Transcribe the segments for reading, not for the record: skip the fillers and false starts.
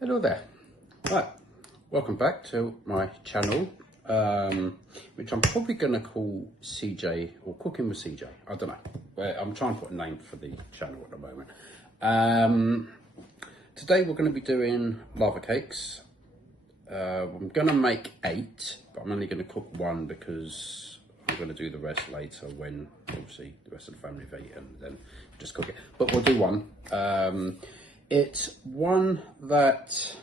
Hello there. Right, welcome back to my channel, which I'm probably going to call CJ or Cooking with CJ. I don't know. I'm trying to put a name for the channel at the moment. Today we're going to be doing lava cakes. I'm going to make 8, but I'm only going to cook 1 because I'm going to do the rest later when obviously the rest of the family have eaten, and then just cook it. But we'll do 1. It's one that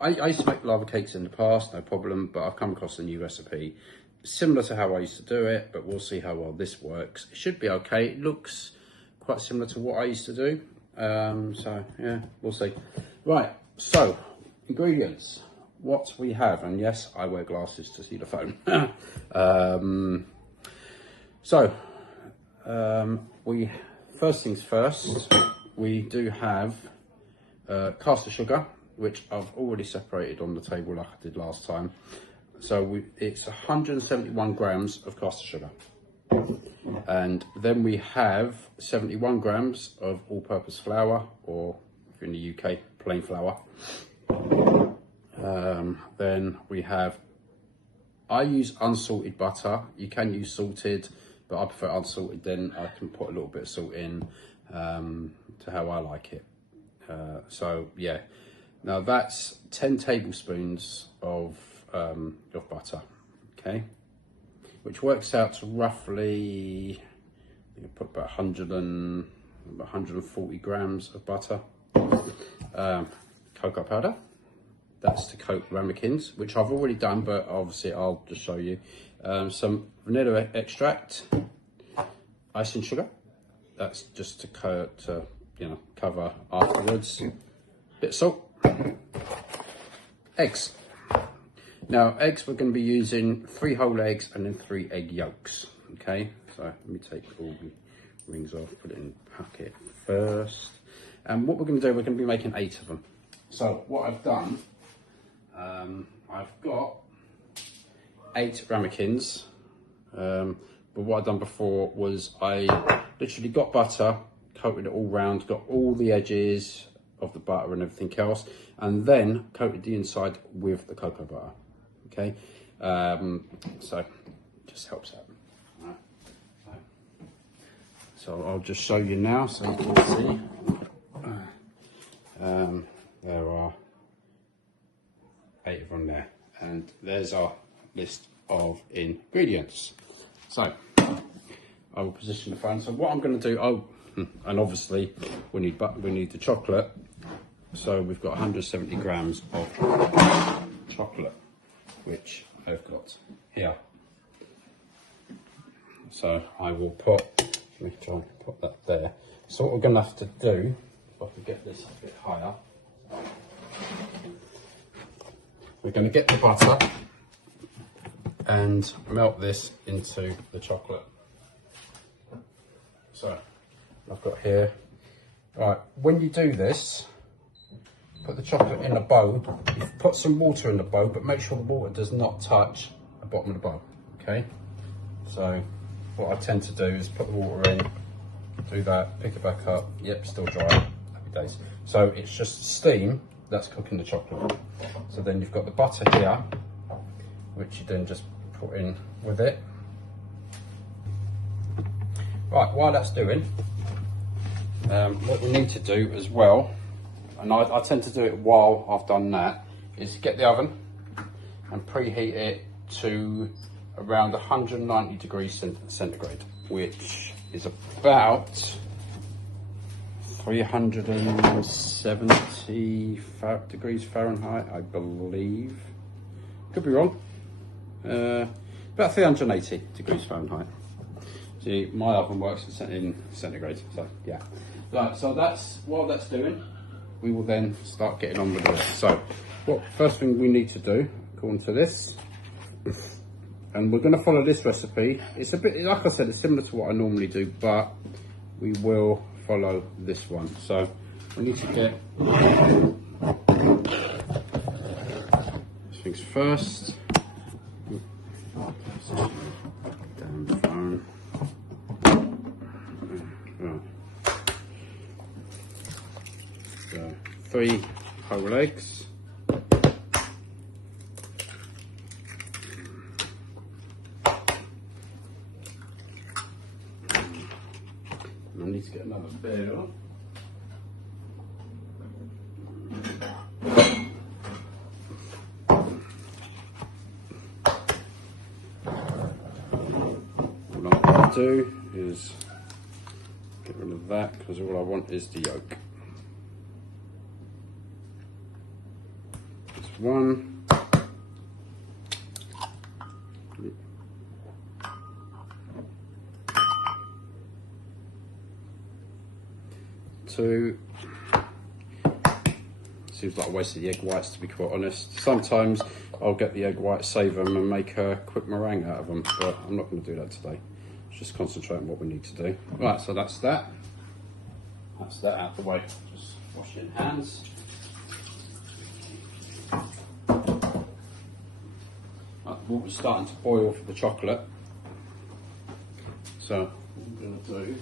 I used to make lava cakes in the past, no problem, but I've come across a new recipe similar to how I used to do it, but we'll see how well this works. It should be okay. It looks quite similar to what I used to do. So yeah, we'll see. Right, so ingredients, what we have, and yes, I wear glasses to see the phone. First things first, we do have caster sugar, which I've already separated on the table like I did last time. So it's 171 grams of caster sugar. And then we have 71 grams of all-purpose flour, or if you're in the UK, plain flour. Then we have, I use unsalted butter. You can use salted, but I prefer unsalted. Then I can put a little bit of salt in to how I like it. So yeah, now that's 10 tablespoons of butter, okay, which works out to roughly, I think I put about 140 grams of butter. Cocoa powder, that's to coat ramekins, which I've already done, but obviously I'll just show you. Some vanilla extract, icing sugar, that's just to cover afterwards. Bit of salt. Eggs. Now eggs, we're going to be using 3 whole eggs and then 3 egg yolks. Okay, so let me take all the rings off, put it in the packet first. And what we're going to do, we're going to be making 8 of them. So what I've done, I've got 8 ramekins. But what I've done before was I literally got butter, coated it all round, got all the edges of the butter and everything else, and then coated the inside with the cocoa butter. Okay, so just helps out. Right. So I'll just show you now so you can see. There are 8 of them there, and there's our list of ingredients. So I will position the phone. So what I'm going to do, and obviously we need the chocolate. So we've got 170 grams of chocolate, which I've got here. So I will let me try and put that there. So what we're going to have to do, if I can get this a bit higher, we're going to get the butter and melt this into the chocolate. So I've got here, right, when you do this, put the chocolate in a bowl. You put some water in the bowl, but make sure the water does not touch the bottom of the bowl, okay? So what I tend to do is put the water in, do that, pick it back up, yep, still dry, happy days. So it's just steam that's cooking the chocolate. So then you've got the butter here, which you then just put in with it. Right, while that's doing, what we need to do as well, and I tend to do it while I've done that, is get the oven and preheat it to around 190 degrees centigrade, which is about 370 degrees Fahrenheit, I believe. Could be wrong. About 380 degrees Fahrenheit. See, my oven works in centigrade, so yeah. Right, so while that's doing, we will then start getting on with this. So, first thing we need to do, according to this, and we're going to follow this recipe. It's a bit, like I said, it's similar to what I normally do, but we will follow this one. So, we need to get things first. Down the phone. Right. So 3 whole eggs. another bit on. What I'm going to do is get rid of that because all I want is the yolk. Just one. Two. Seems like a waste of the egg whites, to be quite honest. Sometimes I'll get the egg whites, save them and make a quick meringue out of them, but I'm not going to do that today. Let's just concentrate on what we need to do. Right, so that's that. That's that out of the way. Just wash your hands. Water's starting to boil for the chocolate. So what I'm going to do,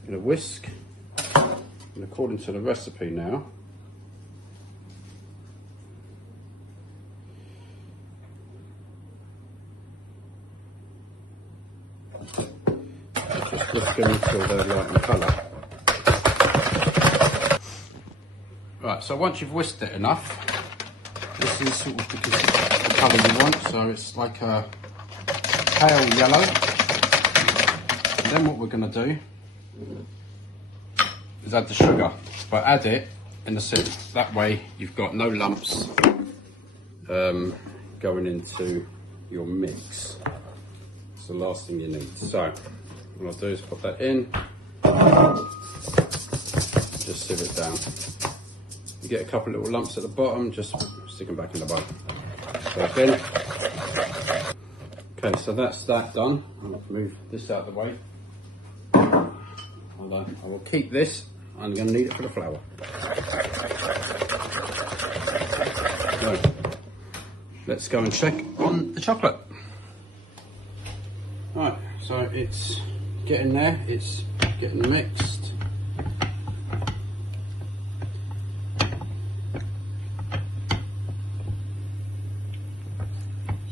I'm going to whisk, and according to the recipe now, just whisk them until they're light in colour. Right, so once you've whisked it enough, this is sort of the colour you want, so it's like a pale yellow. And then what we're going to do is add the sugar, but add it in the sieve. That way you've got no lumps going into your mix. It's the last thing you need. So what I'll do is put that in, just sieve it down. You get a couple little lumps at the bottom, just stick them back in the bowl. So again, okay, so that's that done. I'll move this out of the way. I will keep this. I'm going to need it for the flour. So, let's go and check on the chocolate. Right, so it's getting there. It's getting mixed.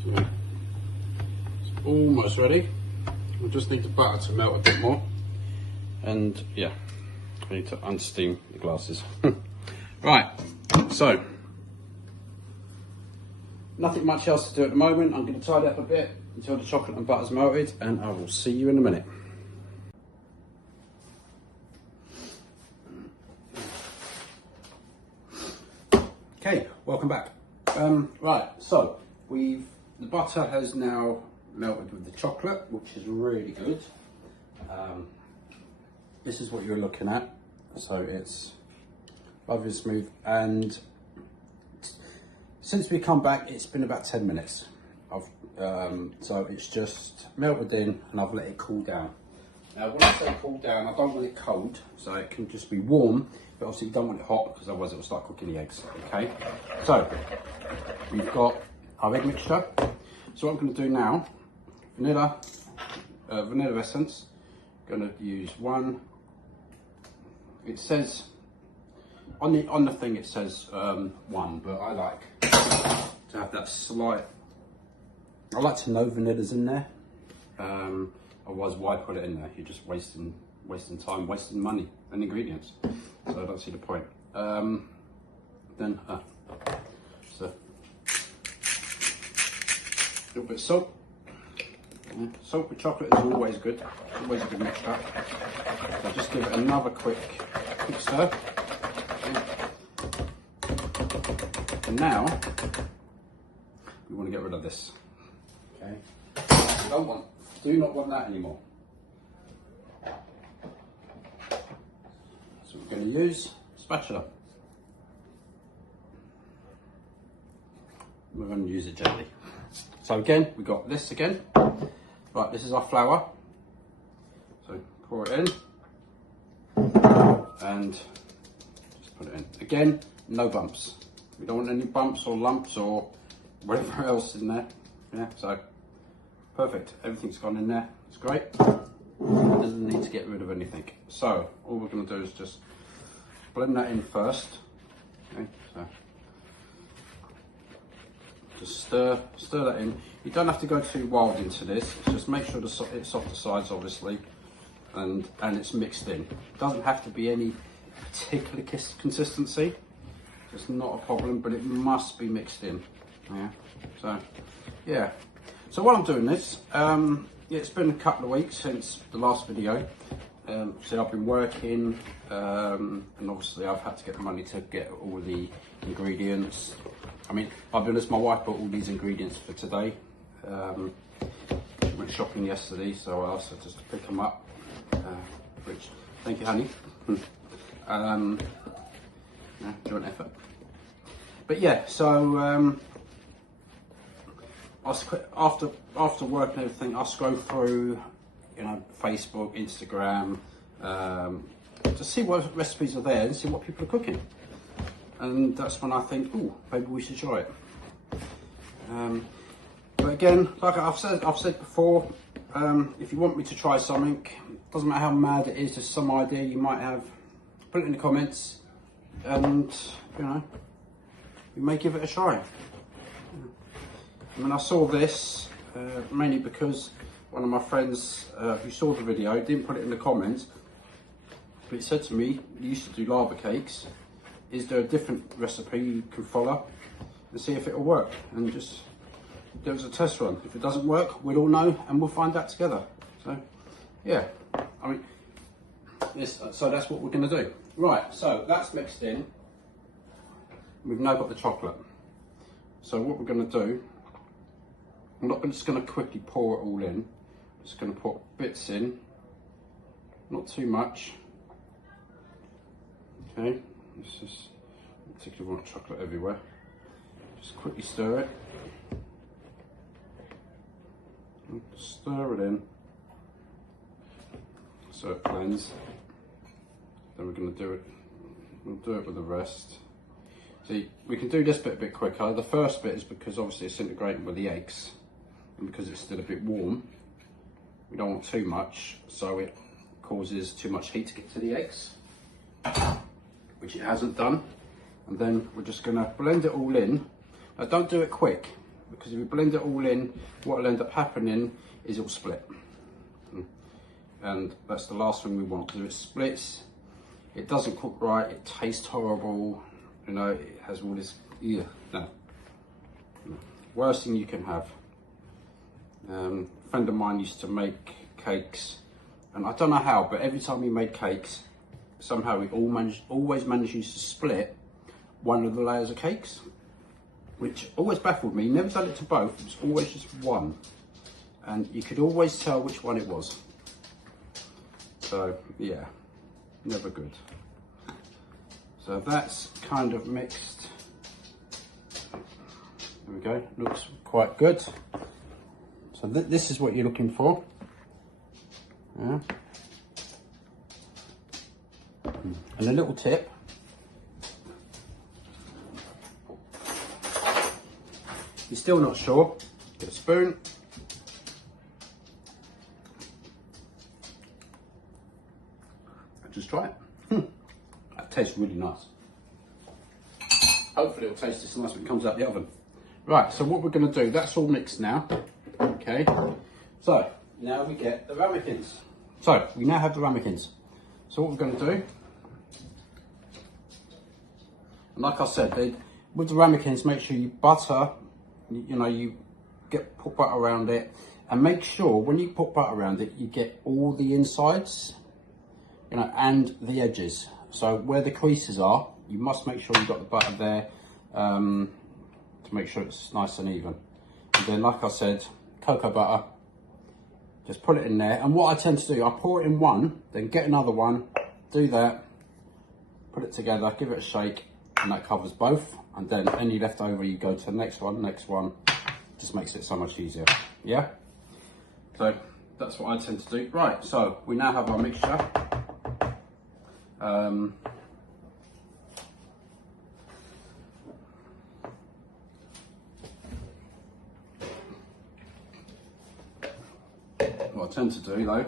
So, it's almost ready. I just need the butter to melt a bit more. And yeah, I need to unsteam the glasses. Right, so nothing much else to do at the moment. I'm going to tidy up a bit until the chocolate and butter's melted, and I will see you in a minute. Okay, welcome back. Right, so the butter has now melted with the chocolate, which is really good. This is what you're looking at. So it's lovely smooth, and since we come back, it's been about 10 minutes. So it's just melted in, and I've let it cool down. Now, when I say cool down, I don't want it cold, so it can just be warm, but obviously you don't want it hot because otherwise it will start cooking the eggs. Okay, so we've got our egg mixture. So what I'm going to do now, vanilla essence. I'm going to use one. It says on the thing it says one, but I like to have that slight. I like to know vanilla's in there. Otherwise, why put it in there? You're just wasting time, wasting money and ingredients. So I don't see the point. Then so a little bit of salt. Yeah, salt with chocolate is always good. Always a good mixture. So just give it another quick stir. And now we want to get rid of this. Okay. Do not want that anymore. So we're going to use a spatula. We're going to use it gently. So again, we got this again. Right, this is our flour. So pour it in and just put it in. Again, no bumps. We don't want any bumps or lumps or whatever else in there. Yeah, so perfect. Everything's gone in there. It's great. Doesn't need to get rid of anything. So all we're going to do is just blend that in first. Okay, so Just stir that in. You don't have to go too wild into this. Just make sure it's off the sides, obviously, and it's mixed in. It doesn't have to be any particular consistency. It's not a problem, but it must be mixed in. Yeah. So, yeah. So while I'm doing this, it's been a couple of weeks since the last video. So I've been working, and obviously I've had to get the money to get all the ingredients. I mean, I'll be honest, my wife bought all these ingredients for today. She went shopping yesterday, so I asked her just to pick them up. Which, thank you, honey. Joint effort. But yeah, so after work and everything, I scroll through, you know, Facebook, Instagram, to see what recipes are there and see what people are cooking. And that's when I think, oh, maybe we should try it. But again, like I've said before, if you want me to try something, doesn't matter how mad it is, just some idea you might have, put it in the comments, and you know, we may give it a try. I mean, I saw this mainly because one of my friends who saw the video didn't put it in the comments, but he said to me, you used to do lava cakes. Is there a different recipe you can follow and see if it'll work? And just there was a test run. If it doesn't work, we'll all know and we'll find out together. So yeah, I mean, so that's what we're going to do. Right, so that's mixed in. We've now got the chocolate. So what we're going to do, I'm not just going to quickly pour it all in. I'm just going to put bits in, not too much. Okay. This is particularly want chocolate everywhere. Just quickly stir it. And stir it in so it blends. Then we're going to do it. We'll do it with the rest. See, we can do this bit a bit quicker. The first bit is because obviously it's integrating with the eggs, and because it's still a bit warm, we don't want too much, so it causes too much heat to get to the eggs, which it hasn't done. And then we're just going to blend it all in. Now don't do it quick, because if you blend it all in, what will end up happening is it'll split. And that's the last thing we want, because if it splits, it doesn't cook right, it tastes horrible, you know, it has all this, yeah, no. Worst thing you can have. A friend of mine used to make cakes, and I don't know how, but every time he made cakes, somehow he always manages to split one of the layers of cakes, which always baffled me. He never done it to both, it was always just one. And you could always tell which one it was. So yeah, never good. So that's kind of mixed. There we go, looks quite good. So this is what you're looking for. Yeah. And a little tip, you're still not sure, get a spoon, and just try it. That tastes really nice. Hopefully it'll taste as nice when it comes out the oven. Right, so what we're going to do, that's all mixed now. Okay, so now we get the ramekins. So we now have the ramekins. So what we're going to do, and like I said, with the ramekins, make sure you butter, you know, you put butter around it, and make sure when you put butter around it, you get all the insides, you know, and the edges. So where the creases are, you must make sure you've got the butter there to make sure it's nice and even. And then, like I said, cocoa butter, just put it in there. And what I tend to do, I pour it in one, then get another one, do that, put it together, give it a shake, and that covers both. And then any left over, you go to the next one, just makes it so much easier. Yeah, so that's what I tend to do. Right, so we now have our mixture. What I tend to do though,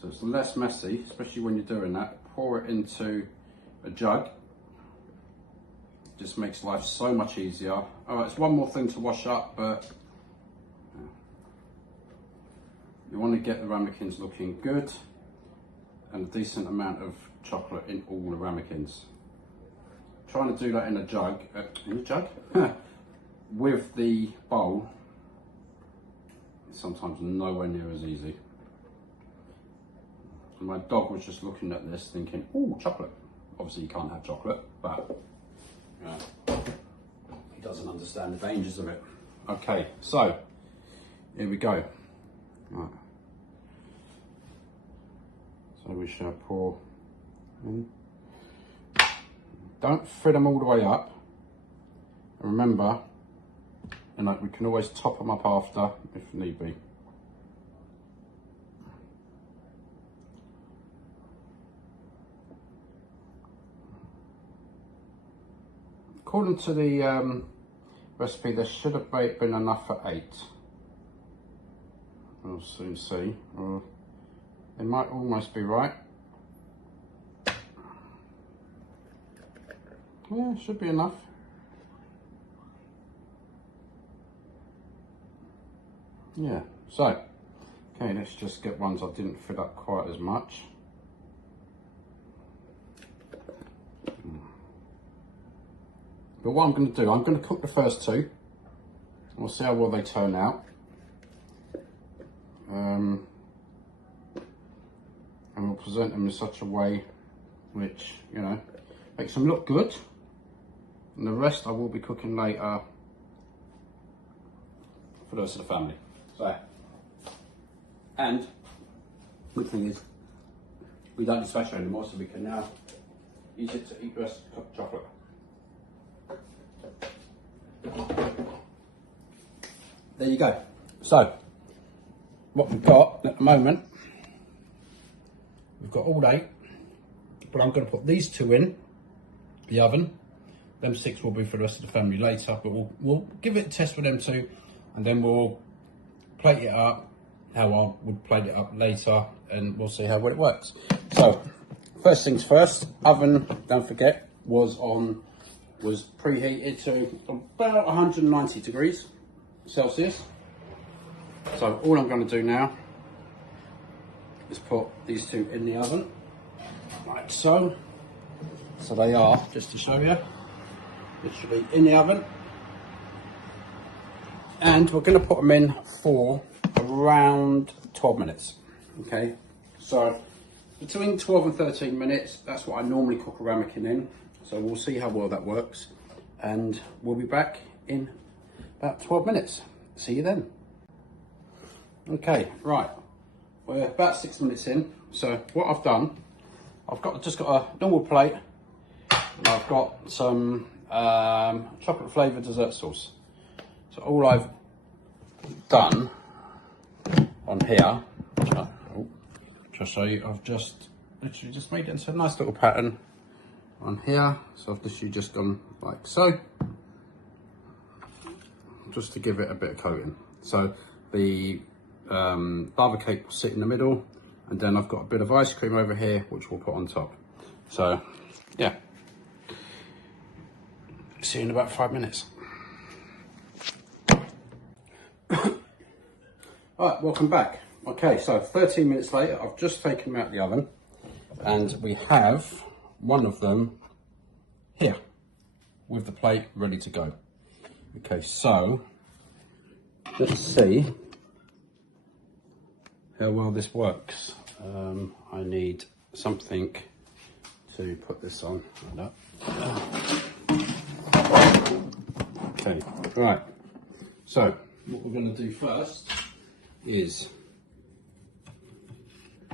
so it's less messy, especially when you're doing that, pour it into a jug, just makes life so much easier. All right, it's one more thing to wash up, but you want to get the ramekins looking good and a decent amount of chocolate in all the ramekins. Trying to do that in a jug, with the bowl, it's sometimes nowhere near as easy. And my dog was just looking at this thinking, oh, chocolate. Obviously you can't have chocolate, but he doesn't understand the dangers of it. Okay, so here we go. Right. So we shall pour in. Don't fill them all the way up. And remember, we can always top them up after if need be. According to the recipe, there should have been enough for 8. We'll soon see. It might almost be right. Yeah, should be enough. Yeah, so, okay, let's just get ones I didn't fill up quite as much. But what I'm going to do, I'm going to cook the first 2. We'll see how well they turn out. And we'll present them in such a way which, makes them look good. And the rest I will be cooking later for the rest of the family. So, and good thing is we don't dispatch anymore, so we can now use it to eat the rest of the chocolate. There you go. So, what we've got at the moment, we've got all 8, but I'm going to put these 2 in the oven. Them 6 will be for the rest of the family later, but we'll give it a test with them 2, and then we'll plate it up how I would plate it up later, and we'll see how well it works. So, first things first, oven, don't forget, was preheated to about 190 degrees Celsius. So all I'm going to do now is put these 2 in the oven, like so. So they are, just to show you, literally in the oven. And we're going to put them in for around 12 minutes. Okay, so between 12 and 13 minutes, that's what I normally cook a ramekin in. So we'll see how well that works, and we'll be back in about 12 minutes. See you then. Okay, right, we're about 6 minutes in. So what I've done, just got a normal plate, and I've got some chocolate flavoured dessert sauce. So all I've done on here, just show you, I've just literally just made it into a nice little pattern on here. So I've literally just gone like so, just to give it a bit of coating. So the lava cake will sit in the middle, and then I've got a bit of ice cream over here which we'll put on top. So yeah, see you in about 5 minutes. Alright, welcome back. Okay, so 13 minutes later, I've just taken them out of the oven, and we have one of them here with the plate ready to go. Okay, so let's see how well this works. I need something to put this on. Okay, right. So what we're going to do first is,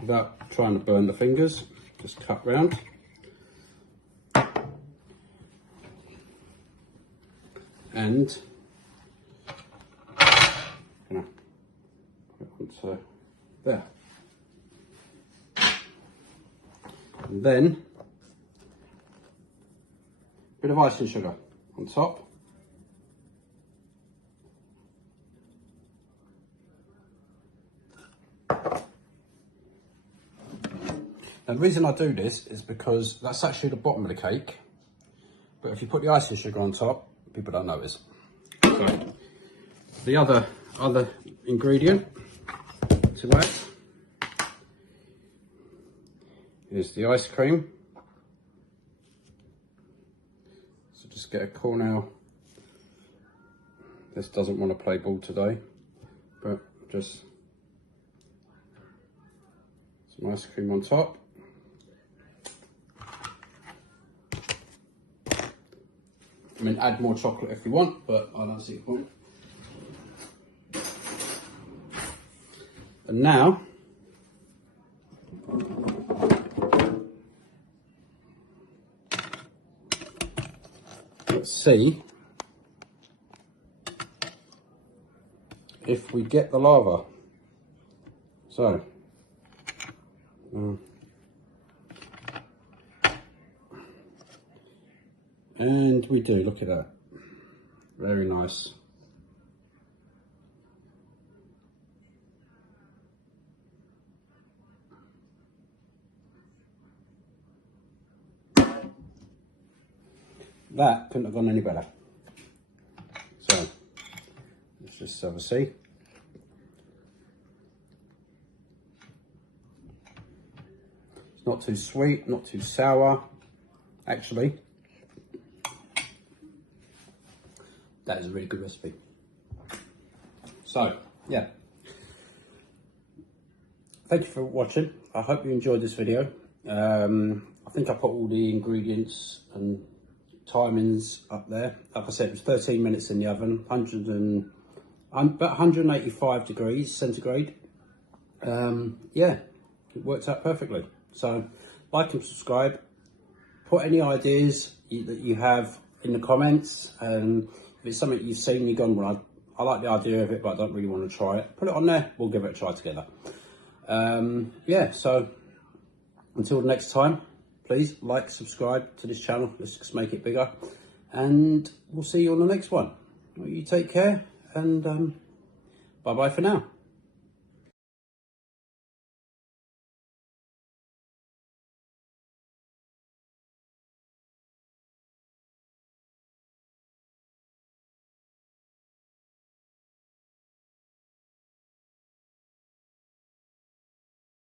without trying to burn the fingers, just cut round. And put it onto there. And then a bit of icing sugar on top. Now the reason I do this is because that's actually the bottom of the cake, But if you put the icing sugar on top, people don't notice. So the other ingredient to add is the ice cream. So just get a Cornell. This doesn't want to play ball today, but just some ice cream on top. I mean, add more chocolate if you want, but I don't see the point. And now, let's see if we get the lava. So, and we do, look at that. Very nice. That couldn't have gone any better. So, let's just have a see. It's not too sweet, not too sour. Actually, that is a really good recipe. So, yeah. Thank you for watching. I hope you enjoyed this video. I think I put all the ingredients and timings up there. Like I said, it was 13 minutes in the oven, about 185 degrees centigrade. Yeah, it worked out perfectly. So, like and subscribe. Put any ideas that you have in the comments, and if it's something you've seen, you've gone, well, I like the idea of it, but I don't really want to try it. Put it on there. We'll give it a try together. Yeah, so until next time, please like, subscribe to this channel. Let's just make it bigger. And we'll see you on the next one. You take care, and bye-bye for now.